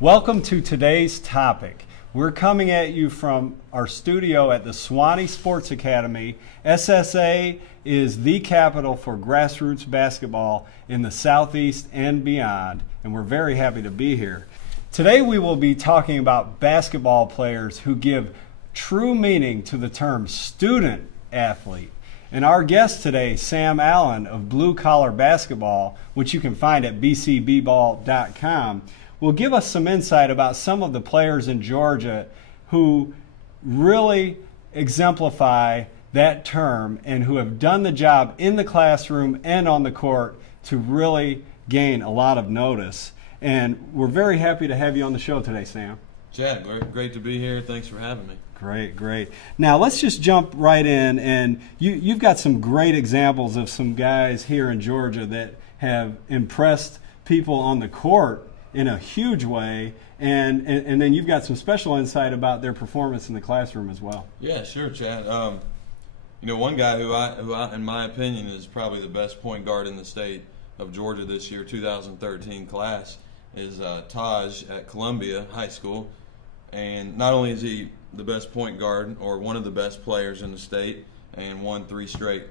Welcome to today's topic. We're coming at you from our studio at the SUWANEE Sports Academy. SSA is the capital for grassroots basketball in the Southeast and beyond, and we're very happy to be here. Today we will be talking about basketball players who give true meaning to the term student athlete. And our guest today, Sam Allen of Blue Collar Basketball, which you can find at bcbball.com, will give us some insight about some of the players in Georgia who really exemplify that term and who have done the job in the classroom and on the court to really gain a lot of notice. And we're very happy to have you on the show today, Sam. Chad, great to be here. Thanks for having me. Great, great. Now let's just jump right in, and you've got some great examples of some guys here in Georgia that have impressed people on the court in a huge way, and then you've got some special insight about their performance in the classroom as well. Yeah, sure, Chad. You know, one guy who I, in my opinion, is probably the best point guard in the state of Georgia this year, 2013 class, is TAHJ at Columbia High School. And not only is he the best point guard, or one of the best players in the state, and won 3 straight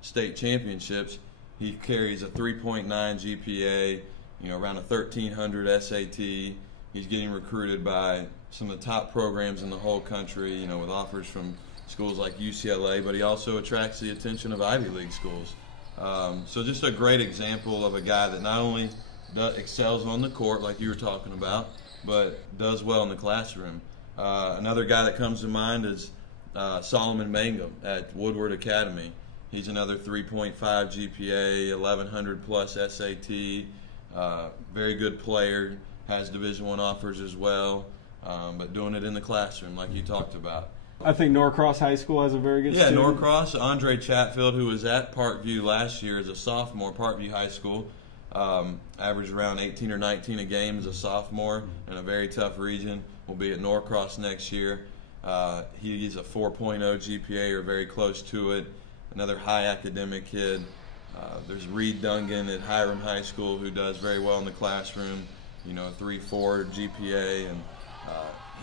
state championships, he carries a 3.9 GPA, you know, around a 1300 SAT. He's getting recruited by some of the top programs in the whole country, you know, with offers from schools like UCLA, but he also attracts the attention of Ivy League schools. So just a great example of a guy that not only excels on the court, like you were talking about, but does well in the classroom. Another guy that comes to mind is Solomon Mangham at Woodward Academy. He's another 3.5 GPA, 1100 plus SAT, very good player, has Division I offers as well, but doing it in the classroom like you talked about. I think Norcross High School has a very good student. Norcross. Andre Chatfield, who was at Parkview last year as a sophomore, Parkview High School, averaged around 18 or 19 a game as a sophomore in a very tough region. Will be at Norcross next year. He's a 4.0 GPA or very close to it. Another high academic kid. There's Dungan at Hiram High School, who does very well in the classroom. You know, 3.4 GPA, and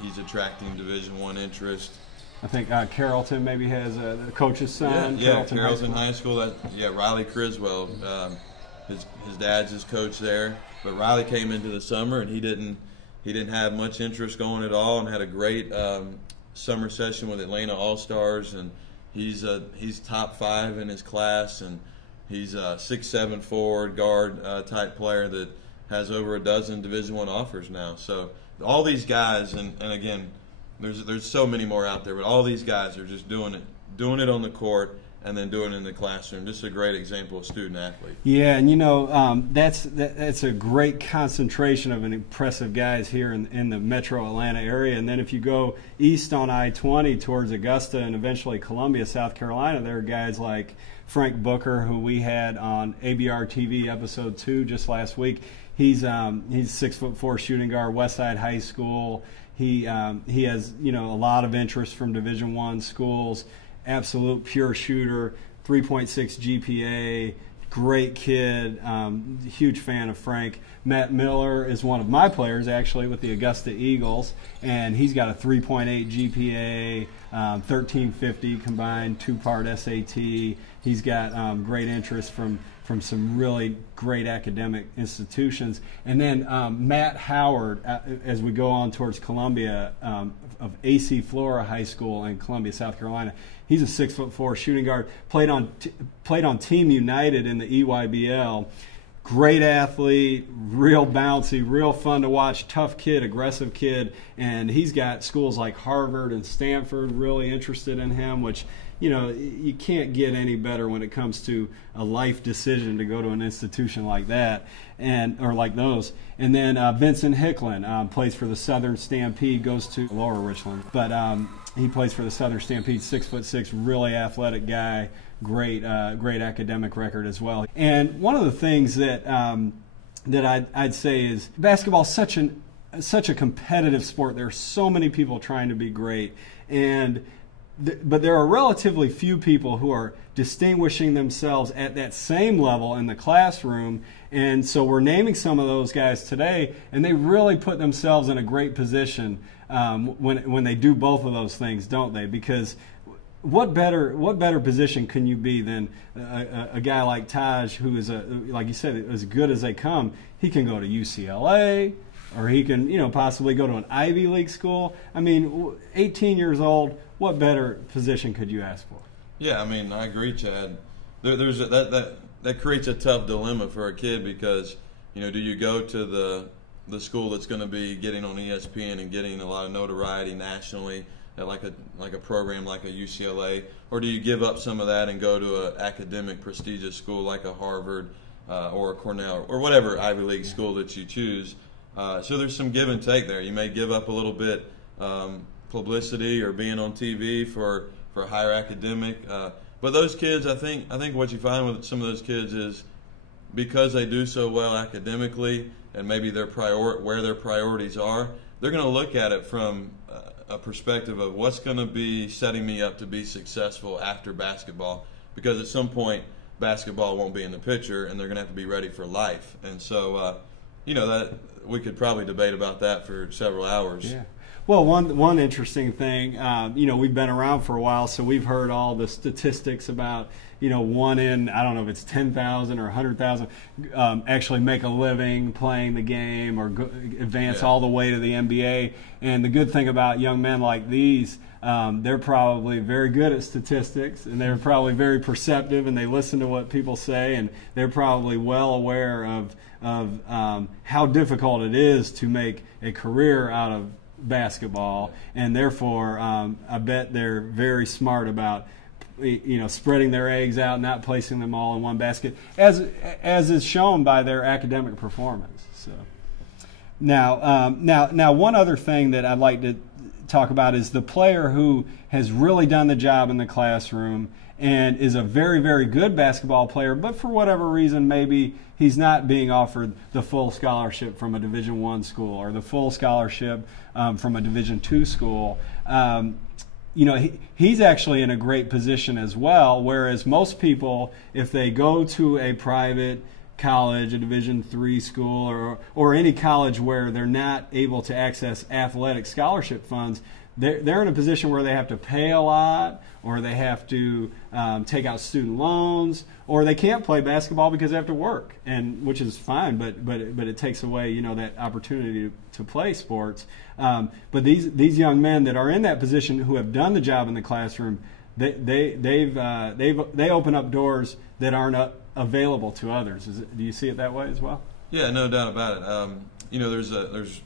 he's attracting Division I interest. I think Carrollton maybe has a coach's son. Yeah, Carrollton High School. Riley Criswell. His dad's his coach there. But Riley came into the summer, and he didn't have much interest going at all, and had a great summer session with Atlanta All-Stars, and he's top 5 in his class, and he's a 6'7" forward guard type player that has over a dozen Division I offers now. So all these guys, and again, there's so many more out there, but all these guys are just doing it on the court and then doing it in the classroom. Just a great example of student athlete. Yeah, and you know, that's a great concentration of an impressive guys here in the metro Atlanta area. And then if you go east on I-20 towards Augusta and eventually Columbia, South Carolina, there are guys like Frank Booker, who we had on ABR TV episode 2 just last week. He's 6'4" shooting guard, Westside High School. He has, you know, a lot of interest from Division I schools. Absolute pure shooter, 3.6 GPA, great kid, huge fan of Frank. Matt Miller is one of my players, actually, with the Augusta Eagles, and he's got a 3.8 GPA, 1350 combined, 2-part SAT. He's got great interest from some really great academic institutions. And then Matt Howard, as we go on towards Columbia, of AC FLORA High School in Columbia, South Carolina. He's a 6'4" shooting guard, played on Team United in the EYBL. Great athlete, real bouncy, real fun to watch, tough kid, aggressive kid, and he's got schools like Harvard and Stanford really interested in him, which, you know, you can't get any better when it comes to a life decision to go to an institution like that, or like those. And then Vincent HICKLIN plays for the Southern Stampede, goes to Lower Richland, but he plays for the Southern Stampede, 6'6", really athletic guy, great academic record as well. And one of the things that I'd say is basketball is such a competitive sport. There are so many people trying to be great, and but there are relatively few people who are distinguishing themselves at that same level in the classroom. And so we're naming some of those guys today, and they really put themselves in a great position when they do both of those things, don't they? Because what better position can you be than a guy like TAHJ, who is, like you said, as good as they come? He can go to UCLA, or he can, possibly go to an Ivy League school. I mean, 18 years old, what better position could you ask for? Yeah, I mean, I agree, Chad. That creates a tough dilemma for a kid, because, do you go to the school that's going to be getting on ESPN and getting a lot of notoriety nationally at like a program like a UCLA, or do you give up some of that and go to an academic prestigious school like a Harvard or a Cornell or whatever Ivy League school that you choose? So there's some give and take there. You may give up a little bit publicity or being on TV for higher academic, but those kids, I think what you find with some of those kids is, because they do so well academically and maybe where their priorities are, they're going to look at it from a perspective of what's going to be setting me up to be successful after basketball, because at some point basketball won't be in the picture and they're going to have to be ready for life. And so that we could probably debate about that for several hours. Yeah. Well, one interesting thing, we've been around for a while, so we've heard all the statistics about, one in, I don't know if it's 10,000 or 100,000 actually make a living playing the game or advance all the way to the NBA. And the good thing about young men like these, they're probably very good at statistics, and they're probably very perceptive, and they listen to what people say, and they're probably well aware of how difficult it is to make a career out of basketball, and therefore I bet they're very smart about spreading their eggs out, not placing them all in one basket, as is shown by their academic performance. So now one other thing that I'd like to talk about is the player who has really done the job in the classroom and is a very, very good basketball player, but for whatever reason maybe he's not being offered the full scholarship from a Division I school or the full scholarship from a Division II school. He's actually in a great position as well, whereas most people, if they go to a private college, a Division III school, or any college where they're not able to access athletic scholarship funds, they're in a position where they have to pay a lot, or they have to take out student loans, or they can't play basketball because they have to work, and which is fine, but it takes away that opportunity to play sports. But these young men that are in that position, who have done the job in the classroom, they open up doors that aren't available to others. Do you see it that way as well? Yeah, no doubt about it. There's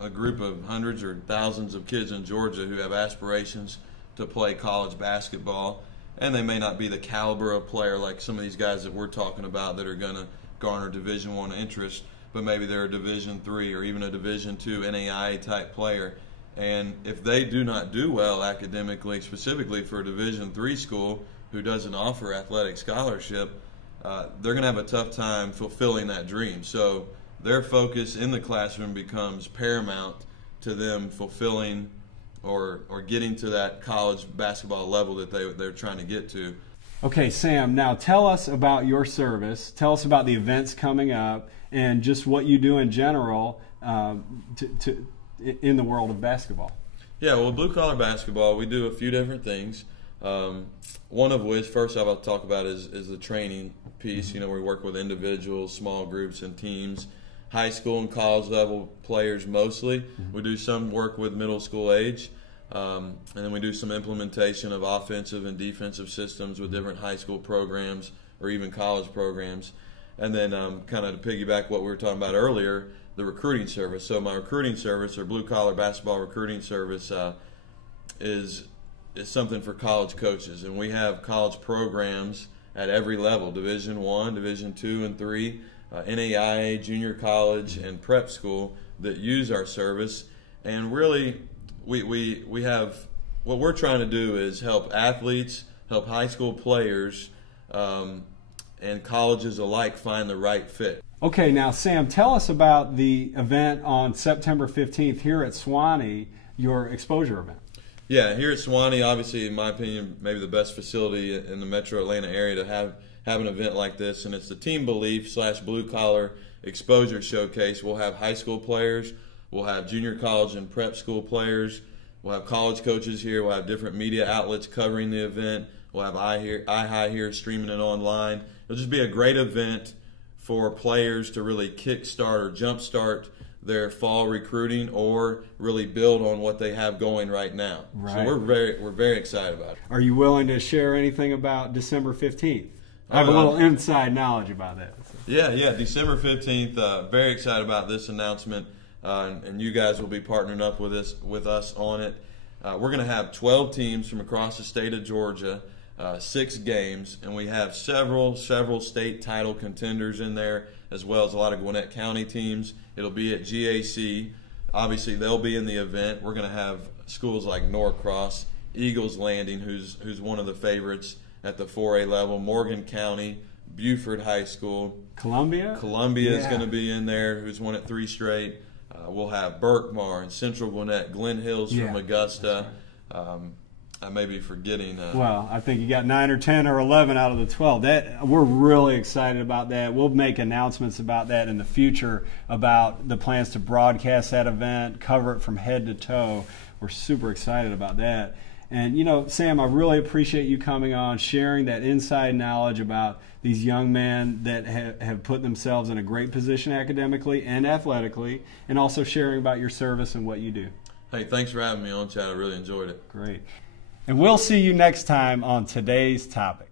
a group of hundreds or thousands of kids in Georgia who have aspirations to play college basketball, and they may not be the caliber of player like some of these guys that we're talking about that are going to garner Division I interest, but maybe they're a Division III or even a Division II NAIA type player. And if they do not do well academically, specifically for a Division III school who doesn't offer athletic scholarship, they're going to have a tough time fulfilling that dream. So their focus in the classroom becomes paramount to them fulfilling or getting to that college basketball level that they're trying to get to. Okay, Sam, now tell us about your service. Tell us about the events coming up and just what you do in general in the world of basketball. Yeah, well, blue-collar basketball, we do a few different things. One of which, first off, I'll talk about is the training piece. We work with individuals, small groups, and teams, high school and college level players mostly. We do some work with middle school age, and then we do some implementation of offensive and defensive systems with different high school programs or even college programs. And then kind of to piggyback what we were talking about earlier, the recruiting service. So my recruiting service, or blue-collar basketball recruiting service, is something for college coaches. And we have college programs at every level, Division I, Division II and III, NAIA, junior college, and prep school that use our service. And really, we have, what we're trying to do is help athletes, help high school players, and colleges alike find the right fit. Okay, now Sam, tell us about the event on September 15th here at SUWANEE, your exposure event. Yeah, here at SUWANEE, obviously, in my opinion, maybe the best facility in the metro Atlanta area to have an event like this, and it's the Team Belief / Blue Collar Exposure Showcase. We'll have high school players, we'll have junior college and prep school players, we'll have college coaches here, we'll have different media outlets covering the event, we'll have iHigh here streaming it online. It'll just be a great event for players to really kickstart or jumpstart their fall recruiting or really build on what they have going right now. Right. So we're very excited about it. Are you willing to share anything about December 15th? I have a little inside knowledge about that. Yeah, December 15th. Very excited about this announcement, and you guys will be partnering up with us on it. We're going to have 12 teams from across the state of Georgia, 6 games, and we have several state title contenders in there, as well as a lot of Gwinnett County teams. It'll be at GAC. Obviously, they'll be in the event. We're going to have schools like Norcross, Eagles Landing, who's one of the favorites at the 4A level, Morgan County, Buford High School. Columbia is going to be in there, who's won it 3 straight. We'll have Berkmar and Central Gwinnett, Glen Hills from Augusta. I may be forgetting. Well, I think you got 9 or 10 or 11 out of the 12. We're really excited about that. We'll make announcements about that in the future about the plans to broadcast that event, cover it from head to toe. We're super excited about that. And, you know, Sam, I really appreciate you coming on, sharing that inside knowledge about these young men that have put themselves in a great position academically and athletically, and also sharing about your service and what you do. Hey, thanks for having me on, Chad. I really enjoyed it. Great. And we'll see you next time on today's topic.